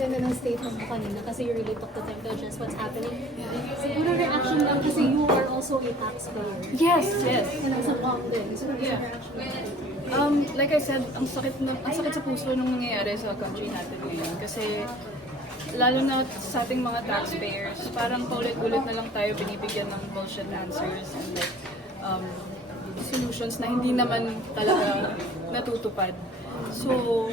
ganda ng statement mo kanina kasi you really took the time to address what's happening. Siguro reaction lang kasi you are also a taxpayer. Yes, yes. And as a mom din. Yeah. Um, like I said, ang sakit na, ang sakit sa puso nung nangyayari sa country natin ngayon kasi lalo na sa ating mga taxpayers, parang paulit-ulit na lang tayo binibigyan ng bullshit answers and like um, solutions na hindi naman talaga natutupad. So,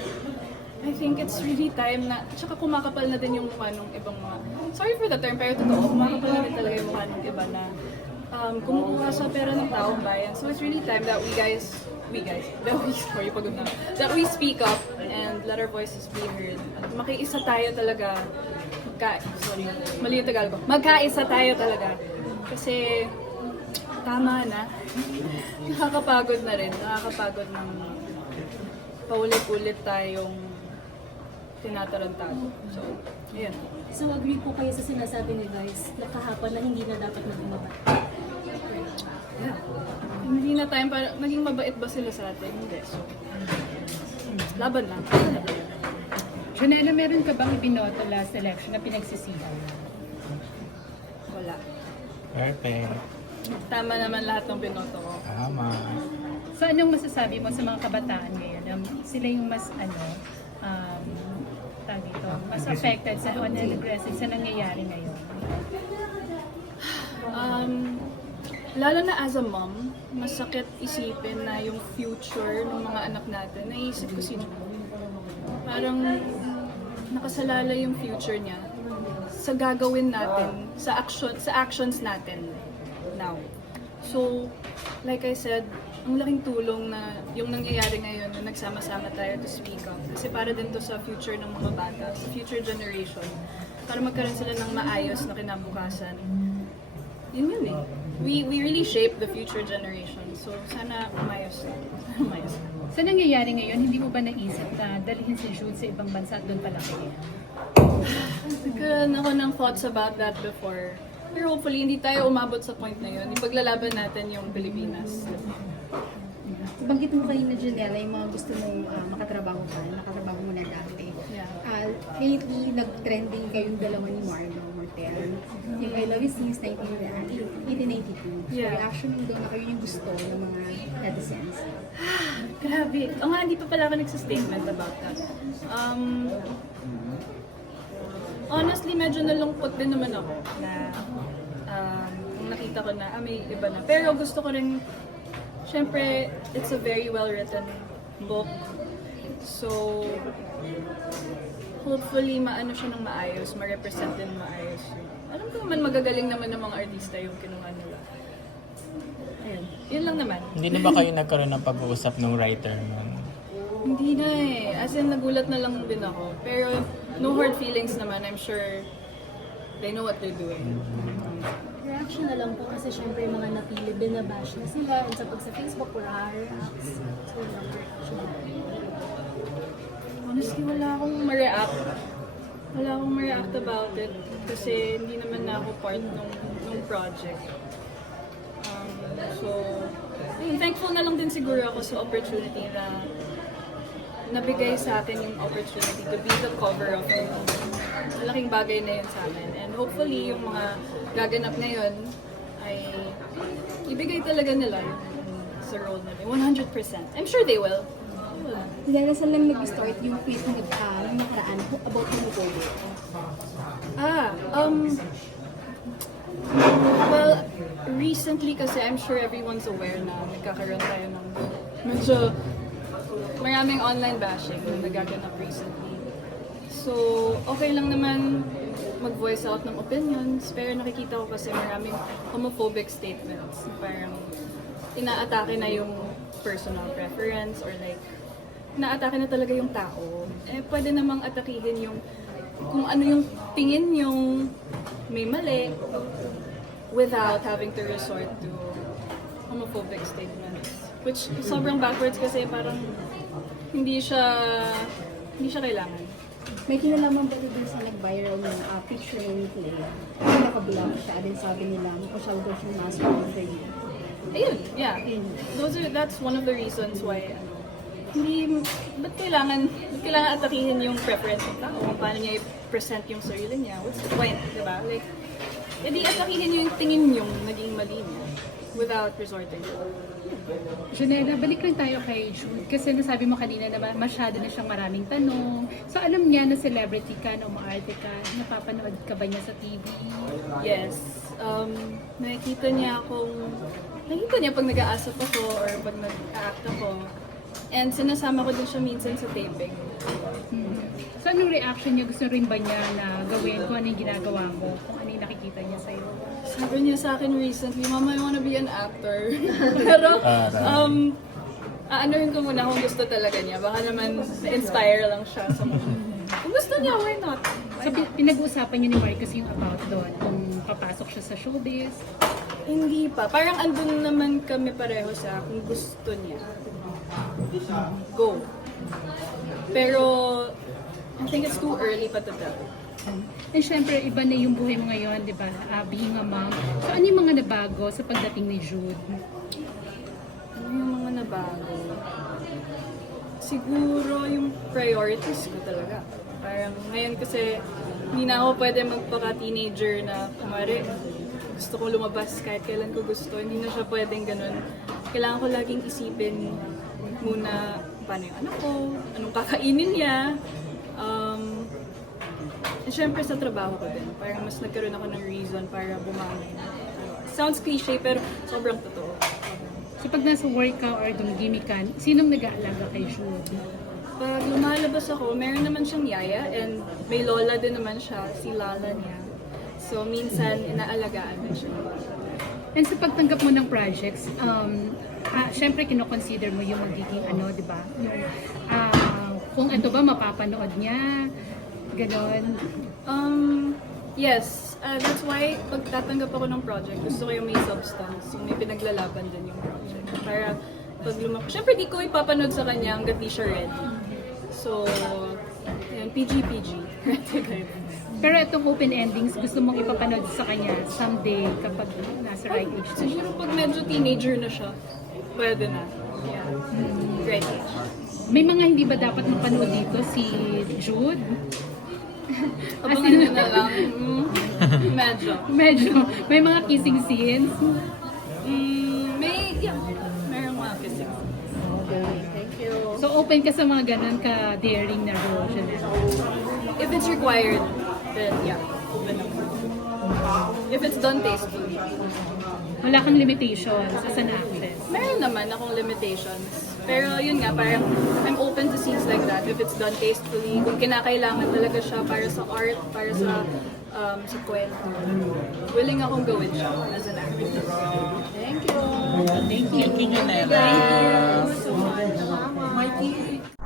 I think it's really time na, tsaka kumakapal na din yung mukha ng ibang mga, sorry for the term, pero totoo, kumakapal na din talaga yung mukha ng iba na um, kumukuha sa pera ng taong bayan. So it's really time that we guys, we guys, that we, sorry, pagod na, that we speak up and let our voices be heard. At makiisa tayo talaga, magka, sorry, mali yung Tagalog magkaisa tayo talaga. Kasi, tama na. Nakakapagod na rin, nakakapagod ng paulit-ulit tayong tinatarantado. So, yun. So agree po kayo sa sinasabi ni Vice na kahapon na hindi na dapat na bumaba. Yeah. Hindi na time para, naging mabait ba sila sa atin? Hindi. So, laban lang. Janela, meron ka bang ibinoto last election na pinagsisihan? Wala. Perfect. Tama naman lahat ng pinoto ko. Tama. So anong masasabi mo sa mga kabataan ngayon na sila yung mas ano, um, dito, mas affected sa on aggressive sa nangyayari ngayon? Um, lalo na as a mom, masakit isipin na yung future ng mga anak natin. Naisip ko si Parang nakasalala yung future niya sa gagawin natin, sa action, sa actions natin now. So, like I said, ang laking tulong na yung nangyayari ngayon na nagsama-sama tayo to speak up. Kasi para din to sa future ng mga bata, sa future generation. Para magkaroon sila ng maayos na kinabukasan. Yun yun eh. We, we really shape the future generation. So, sana umayos na. umayos na. Sa nangyayari ngayon, hindi mo ba naisip na dalhin si Jude sa ibang bansa at doon palaki? Nagkaroon ako ng thoughts about that before. Pero hopefully, hindi tayo umabot sa point na yun. Ipaglalaban natin yung Pilipinas. Banggit mo kanina, Janela, yung mga gusto mong ah, makatrabaho ka, nakatrabaho mo na dati. Yeah. Ah, lately, nag-trending kayong dalawa ni Marlo Mortel. Yung I Love You Since 19, 1882. Yeah. Reaction mo doon na kayo yung gusto ng mga netizens. Grabe. O nga, hindi pa pala ako nagsa-statement about that. Um, honestly, medyo nalungkot din naman ako na um, nakita ko na, ah, may iba na. Pero gusto ko rin, syempre, it's a very well-written book. So, hopefully, maano siya ng maayos, ma-represent din maayos. Alam ko naman, magagaling naman ng mga artista yung kinuha nila. Ayun. Yun lang naman. Hindi na ba kayo nagkaroon ng pag-uusap ng writer nun? Hindi na eh. As in, nagulat na lang din ako. Pero, no hard feelings naman. I'm sure they know what they're doing. Reaction na lang po kasi syempre yung mga napili, binabash na sila. And sa pag sa Facebook, wala reacts. So, reaction. Honestly, wala akong ma-react. Wala akong ma-react about it. Kasi hindi naman na ako part nung, nung project. Um, so, thankful na lang din siguro ako sa opportunity na nabigay sa akin yung opportunity to be the cover of it. Malaking bagay na yun sa amin. And hopefully, yung mga gaganap na yun ay ibigay talaga nila sa role nila. 100%. I'm sure they will. Janela, saan lang nag-start yung tweet mo uh, yung nakaraan about homophobia? Ah, um, well, recently kasi I'm sure everyone's aware na nagkakaroon tayo ng medyo maraming online bashing na nagaganap recently. So, okay lang naman mag-voice out ng opinions, pero nakikita ko kasi maraming homophobic statements. Parang inaatake na yung personal preference or like, inaatake na talaga yung tao. Eh, pwede namang atakihin yung kung ano yung tingin yung may mali without having to resort to homophobic statements. Which sobrang backwards kasi parang hindi siya hindi siya kailangan. May kinalaman ba dito sa nag-viral ng ah, picture ni Clay? Yung naka-vlog siya, din sabi nila, mapasyal daw siyang masculine for you. Ayun, yeah. Those are that's one of the reasons why ano, hindi, ba't kailangan, ba't kailangan atakihin yung preference ng tao? Kung paano niya i-present yung sarili niya? What's the point, di ba? Like, edi atakihin niyo yung tingin yung naging mali niya without resorting to Janela, balik lang tayo kay Jude. Kasi nasabi mo kanina na ma- masyado na siyang maraming tanong. So alam niya na celebrity ka, na umaarte ka. Napapanood ka ba niya sa TV? Yes. Um, nakikita niya akong, nakikita niya pag nag-aasap ako or pag nag-act ako. And sinasama ko din siya minsan sa taping. So anong reaction niya? Gusto rin ba niya na gawin kung ano yung ginagawa mo? Kung ano yung nakikita niya sa'yo? Sabi niya sa akin recently, Mama, I wanna be an actor. Pero, Aral. um, aanohin ko muna kung gusto talaga niya. Baka naman na-inspire lang siya. So, kung gusto niya, why not? So pi- pinag-uusapan niyo ni Marcus yung about doon, kung papasok siya sa showbiz. Hindi pa. Parang andun naman kami pareho sa kung gusto niya. Go. Pero, I think it's too early pa to tell. And syempre, iba na yung buhay mo ngayon, di ba? Ah, being a mom. So ano yung mga nabago sa pagdating ni Jude? Ano yung mga nabago? Siguro yung priorities ko talaga. Parang ngayon kasi hindi na ako pwede magpaka-teenager na kumari gusto kong lumabas kahit kailan ko gusto. Hindi na siya pwedeng ganun. Kailangan ko laging isipin muna paano yung anak ko, anong kakainin niya. And syempre sa trabaho ko din. Parang mas nagkaroon ako ng reason para bumangon. Sounds cliche pero sobrang totoo. So pag nasa work ka or dumigimik ka, sinong nag-aalaga kay Jude? Pag lumalabas ako, meron naman siyang yaya and may lola din naman siya, si Lala niya. So minsan, inaalagaan din siya. And sa pagtanggap mo ng projects, um, ah, syempre kinoconsider mo yung magiging ano, di ba? Yung, ah, kung ito ba mapapanood niya, ganon. Um, yes, uh, that's why pag tatanggap ako ng project, gusto ko yung may substance, yung may pinaglalaban din yung project. Para pag lumaki, syempre di ko ipapanood sa kanya hanggat di siya ready. So, yan, PG-PG. Pero itong open endings, gusto mong ipapanood sa kanya someday kapag nasa right age. Siguro pag medyo teenager na siya, pwede na. Yeah. Great age. May mga hindi ba dapat mapanood dito si Jude? Abangan nyo na lang. Mm, medyo. Medyo, may mga kissing scenes. Mm, may, yeah, merong mga kissing. Thank you. So open ka sa mga ganon ka daring na role na. If it's required, then yeah, open up. If it's done tastefully. Wala kang limitations as an actress. Meron naman akong limitations. Pero yun nga, parang I'm open to scenes like that if it's done tastefully. Kung kinakailangan talaga siya para sa art, para sa um, sa kwento. Willing akong gawin siya as an actress. Thank you. Thank you, Janela. Thank you so much.